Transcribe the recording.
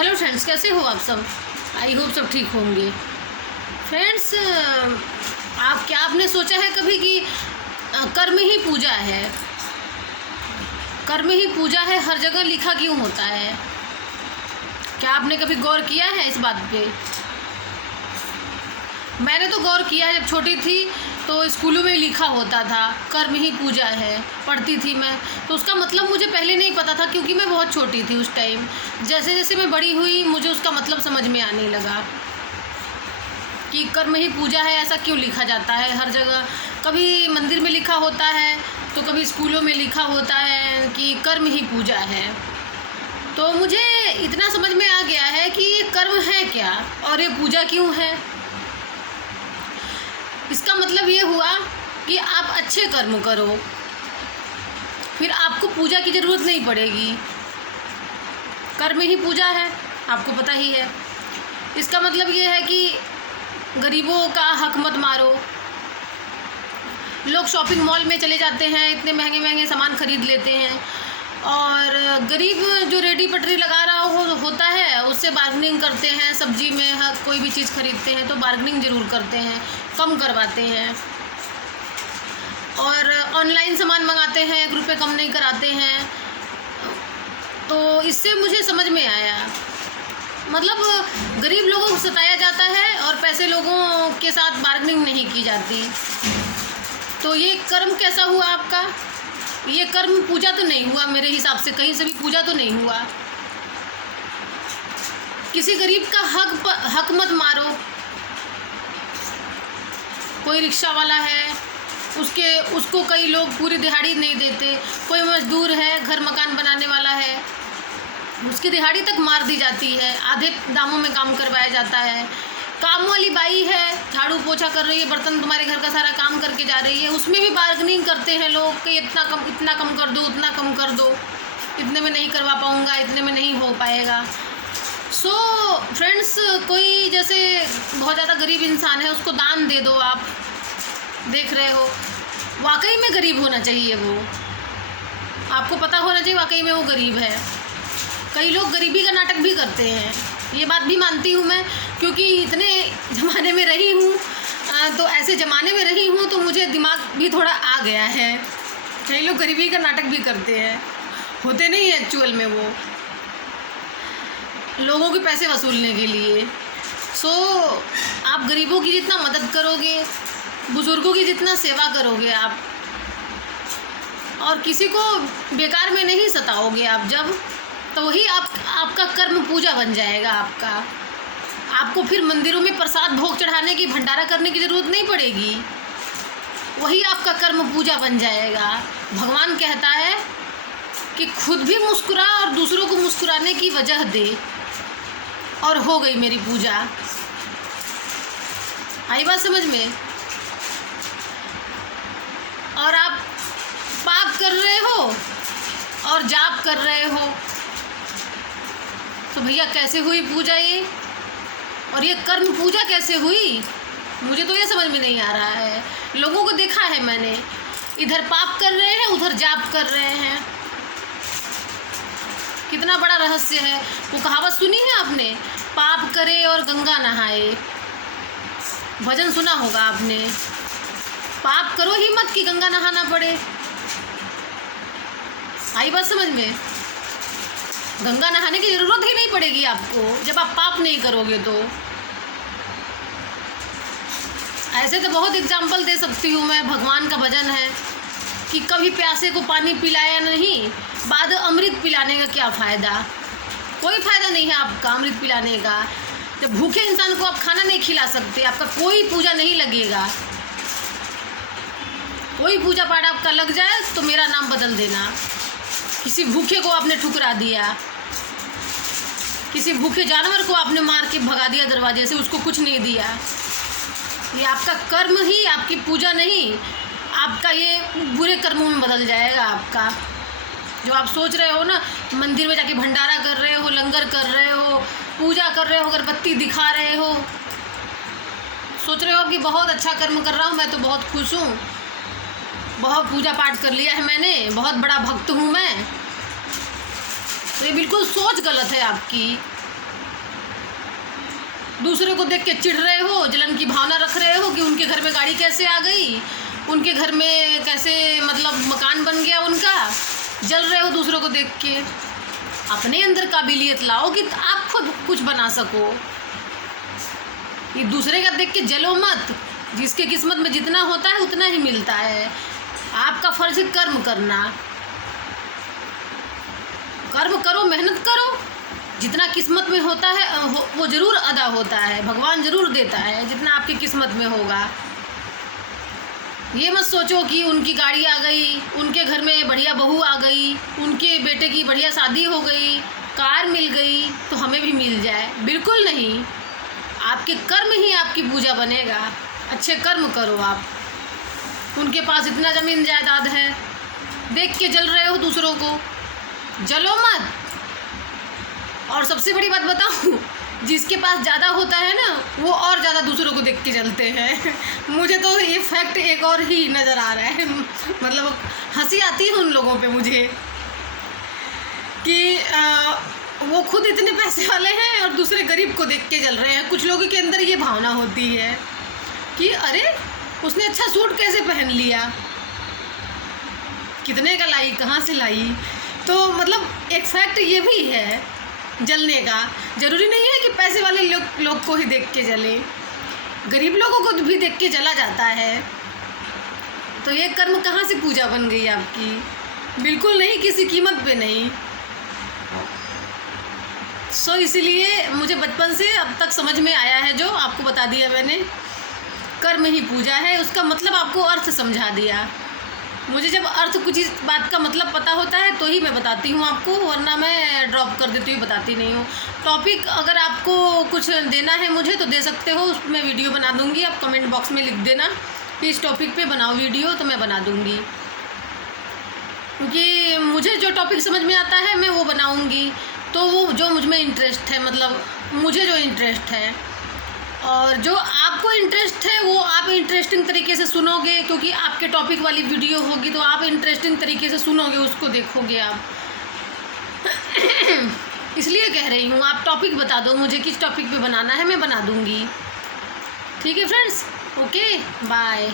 Hello friends, कैसे हो आप सब। आई होप सब ठीक होंगे। फ्रेंड्स, आपने सोचा है कभी कि कर्म ही पूजा है। कर्म ही पूजा है, हर जगह लिखा क्यों होता है? क्या आपने कभी गौर किया है इस बात पे? मैंने तो गौर किया है। जब छोटी थी तो स्कूलों में लिखा होता था कर्म ही पूजा है, पढ़ती थी मैं। तो उसका मतलब मुझे पहले नहीं पता था, क्योंकि मैं बहुत छोटी थी उस टाइम। जैसे जैसे मैं बड़ी हुई मुझे उसका मतलब समझ में आने लगा कि कर्म ही पूजा है, ऐसा क्यों लिखा जाता है हर जगह। कभी मंदिर में लिखा होता है तो कभी स्कूलों में लिखा होता है कि कर्म ही पूजा है। तो मुझे इतना समझ में आ गया है कि ये कर्म है क्या और ये पूजा क्यों है। इसका मतलब ये हुआ कि आप अच्छे कर्म करो, फिर आपको पूजा की ज़रूरत नहीं पड़ेगी। कर्म ही पूजा है, आपको पता ही है। इसका मतलब ये है कि गरीबों का हक मत मारो। लोग शॉपिंग मॉल में चले जाते हैं, इतने महंगे महंगे सामान खरीद लेते हैं, और गरीब जो रेडी पटरी लगा रहा होता है उससे बार्गेनिंग करते हैं। सब्जी में कोई भी चीज़ खरीदते हैं तो बार्गेनिंग ज़रूर करते हैं, कम करवाते हैं। और ऑनलाइन सामान मंगाते हैं, 1 रुपये कम नहीं कराते हैं। तो इससे मुझे समझ में आया, मतलब गरीब लोगों को सताया जाता है और पैसे लोगों के साथ बार्गेनिंग नहीं की जाती। तो ये कर्म कैसा हुआ आपका? ये कर्म पूजा तो नहीं हुआ मेरे हिसाब से, कहीं से भी पूजा तो नहीं हुआ। किसी गरीब का हक मत मारो। कोई रिक्शा वाला है, उसको कई लोग पूरी दिहाड़ी नहीं देते। कोई मजदूर है, घर मकान बनाने वाला है, उसकी दिहाड़ी तक मार दी जाती है, आधे दामों में काम करवाया जाता है। काम वाली बाई है, झाड़ू पोछा कर रही है, बर्तन तुम्हारे घर का सारा काम करके जा रही है, उसमें भी बार्गेनिंग करते हैं लोग कि इतना कम कर दो, उतना कम कर दो, इतने में नहीं करवा पाऊँगा, इतने में नहीं हो पाएगा। सो फ्रेंड्स, कोई जैसे बहुत ज़्यादा गरीब इंसान है, उसको दान दे दो। आप देख रहे हो, वाकई में गरीब होना चाहिए वो, आपको पता होना चाहिए वाकई में वो गरीब है। कई लोग गरीबी का नाटक भी करते हैं, ये बात भी मानती हूँ मैं, क्योंकि इतने ज़माने में रही हूँ, तो ऐसे ज़माने में रही हूँ तो मुझे दिमाग भी थोड़ा आ गया है। कई लोग गरीबी का नाटक भी करते हैं, होते नहीं है एक्चुअल में, वो लोगों के पैसे वसूलने के लिए। सो आप गरीबों की जितना मदद करोगे, बुज़ुर्गों की जितना सेवा करोगे आप, और किसी को बेकार में नहीं सताओगे आप, जब तो वही आपका कर्म पूजा बन जाएगा। आपको फिर मंदिरों में प्रसाद भोग चढ़ाने की, भंडारा करने की ज़रूरत नहीं पड़ेगी। वही आपका कर्म पूजा बन जाएगा। भगवान कहता है कि खुद भी मुस्कुरा और दूसरों को मुस्कुराने की वजह दे, और हो गई मेरी पूजा। आई बात समझ में? और आप पाप कर रहे हो और जाप कर रहे हो, तो भैया कैसे हुई पूजा ये? और ये कर्म पूजा कैसे हुई? मुझे तो ये समझ में नहीं आ रहा है। लोगों को देखा है मैंने, इधर पाप कर रहे हैं, उधर जाप कर रहे हैं। कितना बड़ा रहस्य है। वो कहावत सुनी है आपने, पाप करे और गंगा नहाए? भजन सुना होगा आपने। पाप करो ही मत कि गंगा नहाना पड़े। आई बात समझ में? गंगा नहाने की ज़रूरत ही नहीं पड़ेगी आपको जब आप पाप नहीं करोगे। तो ऐसे तो बहुत एग्जाम्पल दे सकती हूँ मैं। भगवान का भजन है कि कभी प्यासे को पानी पिलाया नहीं, बाद अमृत पिलाने का क्या फ़ायदा? कोई फ़ायदा नहीं है आपका अमृत पिलाने का। जब भूखे इंसान को आप खाना नहीं खिला सकते, आपका कोई पूजा नहीं लगेगा। कोई पूजा पाठ आपका लग जाए तो मेरा नाम बदल देना। किसी भूखे को आपने ठुकरा दिया, किसी भूखे जानवर को आपने मार के भगा दिया दरवाजे से, उसको कुछ नहीं दिया, ये आपका कर्म ही, आपकी पूजा नहीं। आपका ये बुरे कर्मों में बदल जाएगा। आपका जो आप सोच रहे हो ना, मंदिर में जाके भंडारा कर रहे हो, लंगर कर रहे हो, पूजा कर रहे हो, अगरबत्ती दिखा रहे हो, सोच रहे हो कि बहुत अच्छा कर्म कर रहा हूँ मैं, तो बहुत खुश हूँ, बहुत पूजा पाठ कर लिया है मैंने, बहुत बड़ा भक्त हूँ मैं। तो ये बिल्कुल सोच गलत है आपकी। दूसरे को देख के चिढ़ रहे हो, जलन की भावना रख रहे हो कि उनके घर में गाड़ी कैसे आ गई, उनके घर में कैसे मतलब मकान बन गया उनका, जल रहे हो दूसरों को देख के। अपने अंदर काबिलियत लाओ कि आप खुद कुछ बना सको। ये दूसरे का देख के जलो मत। जिसके किस्मत में जितना होता है उतना ही मिलता है। आपका फर्ज है कर्म करना। कर्म करो, मेहनत करो, जितना किस्मत में होता है वो ज़रूर अदा होता है, भगवान ज़रूर देता है जितना आपकी किस्मत में होगा। ये मत सोचो कि उनकी गाड़ी आ गई, उनके घर में बढ़िया बहू आ गई, उनके बेटे की बढ़िया शादी हो गई, कार मिल गई तो हमें भी मिल जाए। बिल्कुल नहीं। आपके कर्म ही आपकी पूजा बनेगा। अच्छे कर्म करो आप। उनके पास इतना ज़मीन जायदाद है, देख के जल रहे हो दूसरों को, जलो मत। और सबसे बड़ी बात बताऊँ, जिसके पास ज़्यादा होता है ना वो और ज़्यादा दूसरों को देख के जलते हैं। मुझे तो ये फैक्ट एक और ही नज़र आ रहा है। मतलब हंसी आती है उन लोगों पे मुझे कि वो खुद इतने पैसे वाले हैं और दूसरे गरीब को देख के जल रहे हैं। कुछ लोगों के अंदर ये भावना होती है कि अरे उसने अच्छा सूट कैसे पहन लिया, कितने का लाई, कहाँ से लाई। तो मतलब एक फैक्ट ये भी है जलने का। ज़रूरी नहीं है कि पैसे वाले लोग को ही देख के जले, गरीब लोगों को भी देख के जला जाता है। तो ये कर्म कहाँ से पूजा बन गई आपकी? बिल्कुल नहीं, किसी कीमत पे नहीं। सो इसीलिए मुझे बचपन से अब तक समझ में आया है, जो आपको बता दिया मैंने, कर्म ही पूजा है। उसका मतलब आपको अर्थ समझा दिया। मुझे जब अर्थ कुछ इस बात का मतलब पता होता है तो ही मैं बताती हूँ आपको, वरना मैं ड्रॉप कर देती हूँ, बताती नहीं हूँ। टॉपिक अगर आपको कुछ देना है मुझे तो दे सकते हो, उसमें वीडियो बना दूँगी। आप कमेंट बॉक्स में लिख देना कि इस टॉपिक पे बनाओ वीडियो, तो मैं बना दूँगी। क्योंकि मुझे जो टॉपिक समझ में आता है मैं वो बनाऊँगी। तो वो जो मुझ में इंटरेस्ट है, मतलब मुझे जो इंटरेस्ट है, और जो आपको इंटरेस्ट है वो आप इंटरेस्टिंग तरीके से सुनोगे, क्योंकि आपके टॉपिक वाली वीडियो होगी तो आप इंटरेस्टिंग तरीके से सुनोगे, उसको देखोगे आप। इसलिए कह रही हूँ, आप टॉपिक बता दो मुझे किस टॉपिक पे बनाना है, मैं बना दूँगी। ठीक है फ्रेंड्स, ओके, बाय।